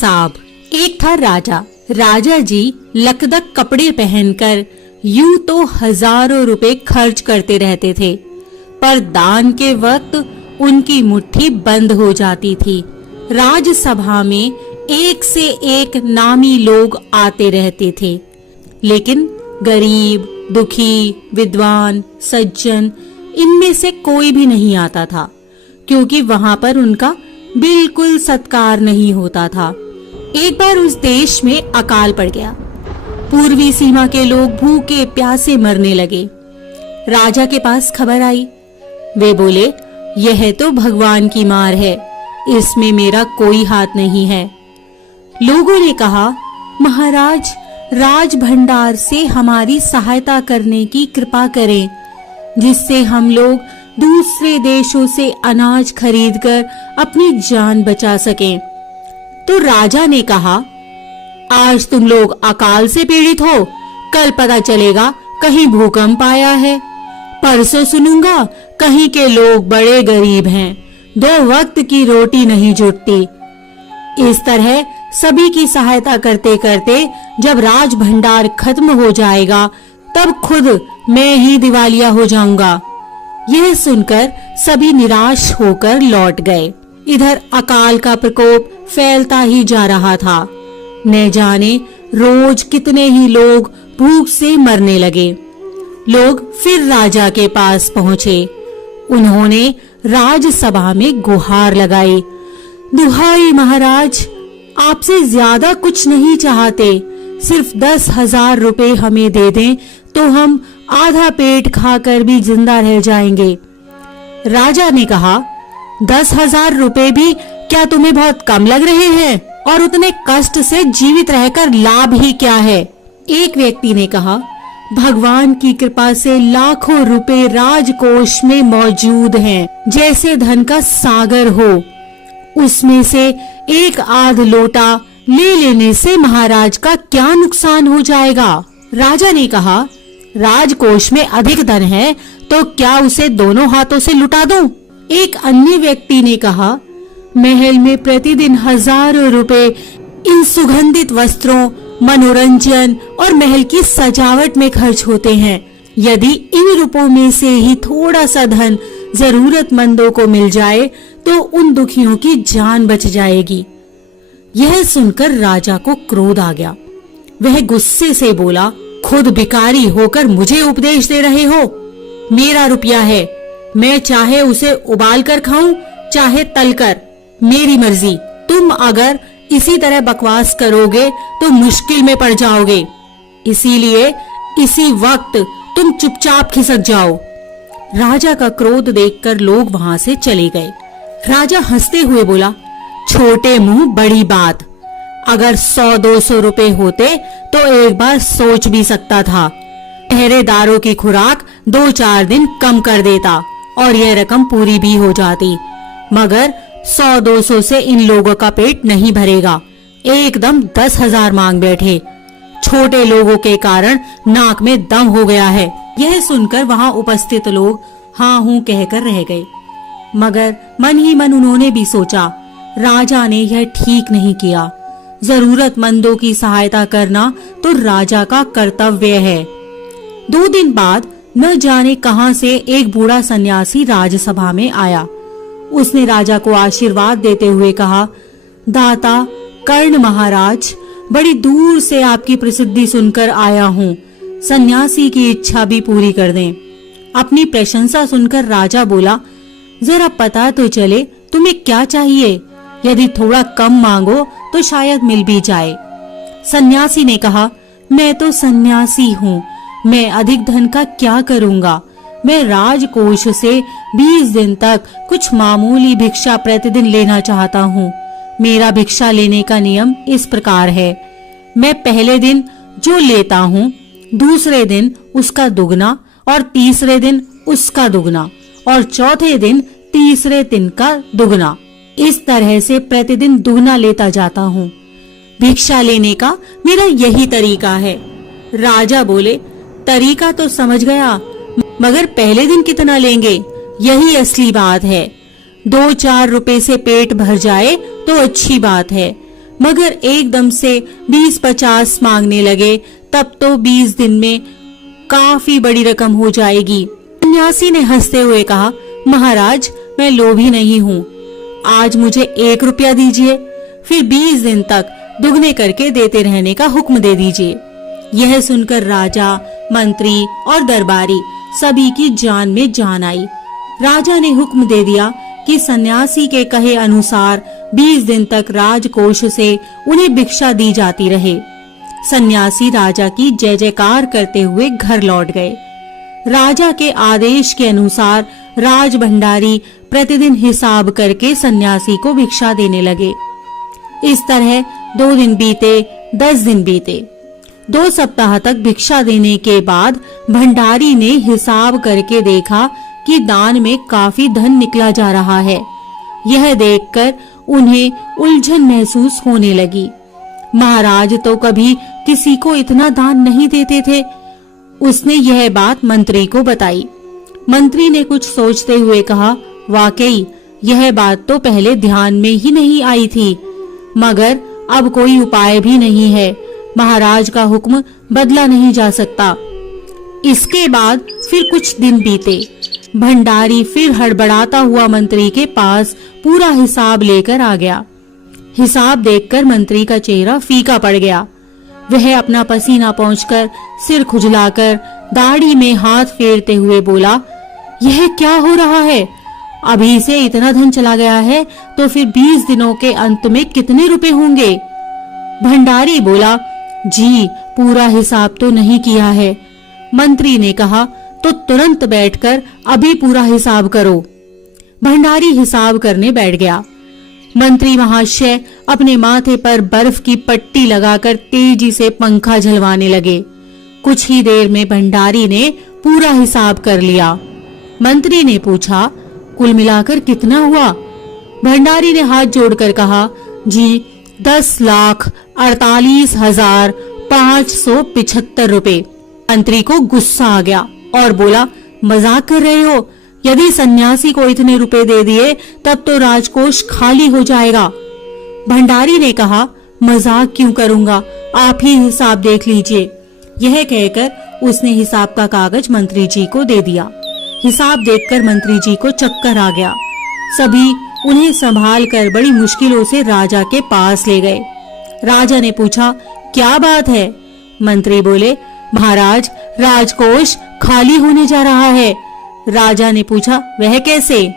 हिसाब। एक था राजा। राजा जी लकदक कपड़े पहनकर यूं तो हजारों रुपए खर्च करते रहते थे, पर दान के वक्त उनकी मुट्ठी बंद हो जाती थी। राजसभा में एक से एक नामी लोग आते रहते थे, लेकिन गरीब, दुखी, विद्वान, सज्जन इनमें से कोई भी नहीं आता था, क्योंकि वहां पर उनका बिल्कुल सत्कार नहीं होता था। एक बार उस देश में अकाल पड़ गया। पूर्वी सीमा के लोग भूखे प्यासे मरने लगे। राजा के पास खबर आई। वे बोले, यह तो भगवान की मार है, इसमें मेरा कोई हाथ नहीं है। लोगों ने कहा, महाराज, राज भंडार से हमारी सहायता करने की कृपा करें, जिससे हम लोग दूसरे देशों से अनाज खरीदकर अपनी जान बचा सकें। तो राजा ने कहा, आज तुम लोग अकाल से पीड़ित हो, कल पता चलेगा कहीं भूकंप आया है, परसों सुनूंगा कहीं के लोग बड़े गरीब हैं, 2 वक्त की रोटी नहीं जुटती। इस तरह सभी की सहायता करते करते जब राज भंडार खत्म हो जाएगा, तब खुद मैं ही दिवालिया हो जाऊंगा। यह सुनकर सभी निराश होकर लौट गए। इधर अकाल का प्रकोप फैलता ही जा रहा था। न जाने रोज कितने ही लोग भूख से मरने लगे। लोग फिर राजा के पास पहुंचे। उन्होंने राजसभा में गुहार लगाई, दुहाई महाराज, आपसे ज्यादा कुछ नहीं चाहते, सिर्फ 10,000 रुपए हमें दे दें तो हम आधा पेट खाकर भी जिंदा रह जाएंगे। राजा ने कहा, 10,000 रुपए भी क्या तुम्हें बहुत कम लग रहे हैं? और उतने कष्ट से जीवित रहकर लाभ ही क्या है? एक व्यक्ति ने कहा, भगवान की कृपा से लाखों रुपए राजकोष में मौजूद हैं, जैसे धन का सागर हो। उसमें से एक आध लोटा ले लेने से महाराज का क्या नुकसान हो जाएगा? राजा ने कहा, राजकोष में अधिक धन है तो क्या उसे दोनों हाथों से लुटा दूं? एक अन्य व्यक्ति ने कहा, महल में प्रतिदिन हजारों रुपए इन सुगंधित वस्त्रों, मनोरंजन और महल की सजावट में खर्च होते हैं। यदि इन रुपयों में से ही थोड़ा सा धन जरूरतमंदों को मिल जाए तो उन दुखियों की जान बच जाएगी। यह सुनकर राजा को क्रोध आ गया। वह गुस्से से बोला, खुद भिखारी होकर मुझे उपदेश दे रहे हो? मेरा रुपया है, मैं चाहे उसे उबाल कर खाऊं चाहे तल कर, मेरी मर्जी। तुम अगर इसी तरह बकवास करोगे तो मुश्किल में पड़ जाओगे, इसीलिए इसी वक्त तुम चुपचाप खिसक जाओ। राजा का क्रोध देखकर लोग वहां से चले गए। राजा हंसते हुए बोला, छोटे मुंह बड़ी बात, अगर 100-200 रुपए होते तो एक बार सोच भी सकता था। पहरेदारों की खुराक 2-4 दिन कम कर देता और यह रकम पूरी भी हो जाती, मगर 100-200 से इन लोगों का पेट नहीं भरेगा। एकदम 10,000 मांग बैठे। छोटे लोगों के कारण नाक में दम हो गया है। यह सुनकर वहां उपस्थित लोग हाँ हूं कहकर रह गए, मगर मन ही मन उन्होंने भी सोचा, राजा ने यह ठीक नहीं किया। जरूरतमंदों की सहायता करना तो राजा का कर्तव्य है। 2 दिन बाद न जाने कहां से एक बूढ़ा सन्यासी राजसभा में आया। उसने राजा को आशीर्वाद देते हुए कहा, दाता कर्ण महाराज, बड़ी दूर से आपकी प्रसिद्धि सुनकर आया हूँ, सन्यासी की इच्छा भी पूरी कर दें। अपनी प्रशंसा सुनकर राजा बोला, जरा पता तो चले तुम्हें क्या चाहिए, यदि थोड़ा कम मांगो तो शायद मिल भी जाए। सन्यासी ने कहा, मैं तो सन्यासी हूँ, मैं अधिक धन का क्या करूँगा? मैं राजकोष से 20 दिन तक कुछ मामूली भिक्षा प्रतिदिन लेना चाहता हूँ। मेरा भिक्षा लेने का नियम इस प्रकार है, मैं पहले दिन जो लेता हूँ, दूसरे दिन उसका दुगना और तीसरे दिन उसका दुगना और चौथे दिन तीसरे दिन का दुगना। इस तरह से प्रतिदिन दुगना लेता जाता हूँ। भिक्षा लेने का मेरा यही तरीका है। राजा बोले, तरीका तो समझ गया, मगर पहले दिन कितना लेंगे, यही असली बात है। 2-4 रुपए से पेट भर जाए तो अच्छी बात है, मगर एकदम से 20-50 मांगने लगे, तब तो 20 दिन में काफी बड़ी रकम हो जाएगी। सन्यासी ने हंसते हुए कहा, महाराज मैं लोभी नहीं हूँ, आज मुझे 1 रुपया दीजिए, फिर 20 दिन तक दुगने करके देते रहने का हुक्म दे दीजिए। यह सुनकर राजा, मंत्री और दरबारी सभी की जान में जान आई। राजा ने हुक्म दे दिया कि सन्यासी के कहे अनुसार 20 दिन तक राजकोष से उन्हें भिक्षा दी जाती रहे। सन्यासी राजा की जय जयकार करते हुए घर लौट गए। राजा के आदेश के अनुसार राज भंडारी प्रतिदिन हिसाब करके सन्यासी को भिक्षा देने लगे। इस तरह 2 दिन बीते, 10 दिन बीते। 2 सप्ताह तक भिक्षा देने के बाद भंडारी ने हिसाब करके देखा कि दान में काफी धन निकला जा रहा है। यह देखकर उन्हें उलझन महसूस होने लगी। महाराज तो कभी किसी को इतना दान नहीं देते थे। उसने यह बात मंत्री को बताई। मंत्री ने कुछ सोचते हुए कहा, वाकई यह बात तो पहले ध्यान में ही नहीं आई थी, मगर अब कोई उपाय भी नहीं है। महाराज का हुक्म बदला नहीं जा सकता। इसके बाद फिर कुछ दिन बीते। भंडारी फिर हड़बड़ाता हुआ मंत्री के पास पूरा हिसाब लेकर आ गया। हिसाब देखकर मंत्री का चेहरा फीका पड़ गया। वह अपना पसीना पोंछकर, सिर खुजलाकर, दाढ़ी में हाथ फेरते हुए बोला, यह क्या हो रहा है? अभी से इतना धन चला गया है तो फिर 20 दिनों के अंत में कितने रुपए होंगे? भंडारी बोला, जी पूरा हिसाब तो नहीं किया है। मंत्री ने कहा, तो तुरंत बैठकर अभी पूरा हिसाब करो। भंडारी हिसाब करने बैठ गया। मंत्री महाशय अपने माथे पर बर्फ की पट्टी लगाकर तेजी से पंखा झलवाने लगे। कुछ ही देर में भंडारी ने पूरा हिसाब कर लिया। मंत्री ने पूछा, कुल मिलाकर कितना हुआ? भंडारी ने हाथ जोड़कर कहा, जी 10,48,575 रुपए। मंत्री को गुस्सा आ गया और बोला, मजाक कर रहे हो? यदि सन्यासी को इतने रुपए दे दिए तब तो राजकोष खाली हो जाएगा। भंडारी ने कहा, मजाक क्यों करूंगा, आप ही हिसाब देख लीजिए। यह कहकर उसने हिसाब का कागज मंत्री जी को दे दिया। हिसाब देखकर मंत्री जी को चक्कर आ गया। सभी उन्हें संभाल कर बड़ी मुश्किलों से राजा के पास ले गए। राजा ने पूछा, क्या बात है? मंत्री बोले, महाराज राजकोष खाली होने जा रहा है। राजा ने पूछा, वह कैसे?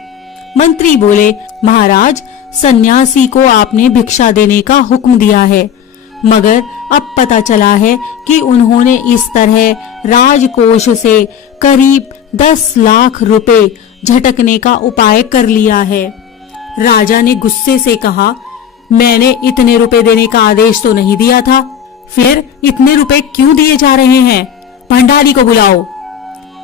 मंत्री बोले, महाराज सन्यासी को आपने भिक्षा देने का हुक्म दिया है, मगर अब पता चला है कि उन्होंने इस तरह राजकोष से करीब 10 लाख रुपए झटकने का उपाय कर लिया है। राजा ने गुस्से से कहा, मैंने इतने रुपए देने का आदेश तो नहीं दिया था, फिर इतने रुपए क्यों दिए जा रहे हैं? भंडारी को बुलाओ।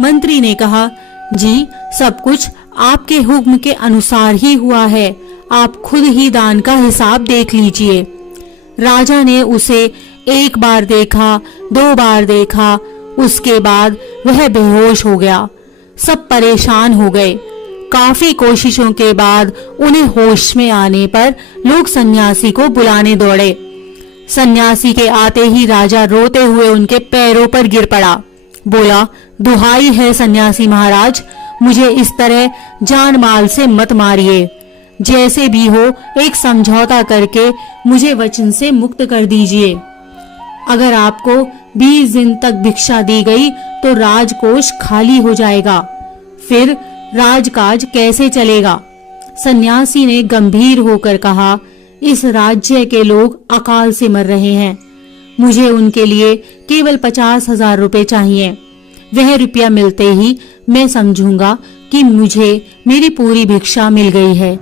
मंत्री ने कहा, जी सब कुछ आपके हुक्म के अनुसार ही हुआ है, आप खुद ही दान का हिसाब देख लीजिए। राजा ने उसे 1 बार देखा, 2 बार देखा, उसके बाद वह बेहोश हो गया। सब परेशान हो गए। काफी कोशिशों के बाद उन्हें होश में आने पर लोग सन्यासी को बुलाने दौड़े। सन्यासी के आते ही राजा रोते हुए उनके पैरों पर गिर पड़ा। बोला, दुहाई है सन्यासी महाराज, मुझे इस तरह जान माल से मत मारिए। जैसे भी हो एक समझौता करके मुझे वचन से मुक्त कर दीजिए। अगर आपको 20 दिन तक भिक्षा दी गई तो राजकोष खाली हो जाएगा, फिर राजकाज कैसे चलेगा? सन्यासी ने गंभीर होकर कहा, इस राज्य के लोग अकाल से मर रहे हैं, मुझे उनके लिए केवल 50,000 रुपए चाहिए। वह रुपया मिलते ही मैं समझूंगा कि मुझे मेरी पूरी भिक्षा मिल गई है,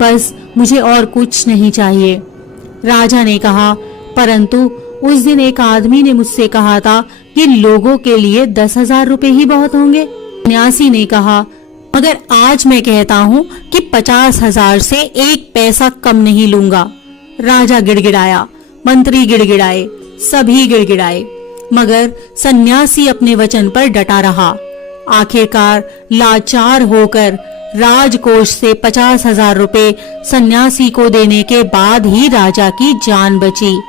बस मुझे और कुछ नहीं चाहिए। राजा ने कहा, परंतु उस दिन एक आदमी ने मुझसे कहा था कि लोगों के लिए 10,000 रुपए ही बहुत होंगे। सन्यासी ने कहा, मगर आज मैं कहता हूँ कि 50,000 से 1 पैसा कम नहीं लूंगा। राजा गिड़गिड़ाया, मंत्री गिड़गिड़ाए, सभी गिड़गिड़ाए, मगर सन्यासी अपने वचन पर डटा रहा। आखिरकार लाचार होकर राजकोष से 50,000 रुपए सन्यासी को देने के बाद ही राजा की जान बची।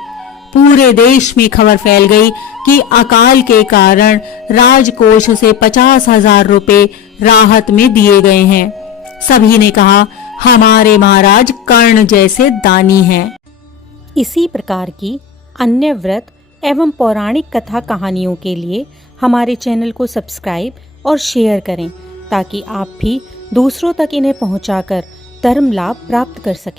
पूरे देश में खबर फैल गई कि अकाल के कारण राजकोष से 50,000 रुपए राहत में दिए गए हैं। सभी ने कहा, हमारे महाराज कर्ण जैसे दानी हैं। इसी प्रकार की अन्य व्रत एवं पौराणिक कथा कहानियों के लिए हमारे चैनल को सब्सक्राइब और शेयर करें, ताकि आप भी दूसरों तक इन्हें पहुंचाकर धर्म लाभ प्राप्त कर सकें।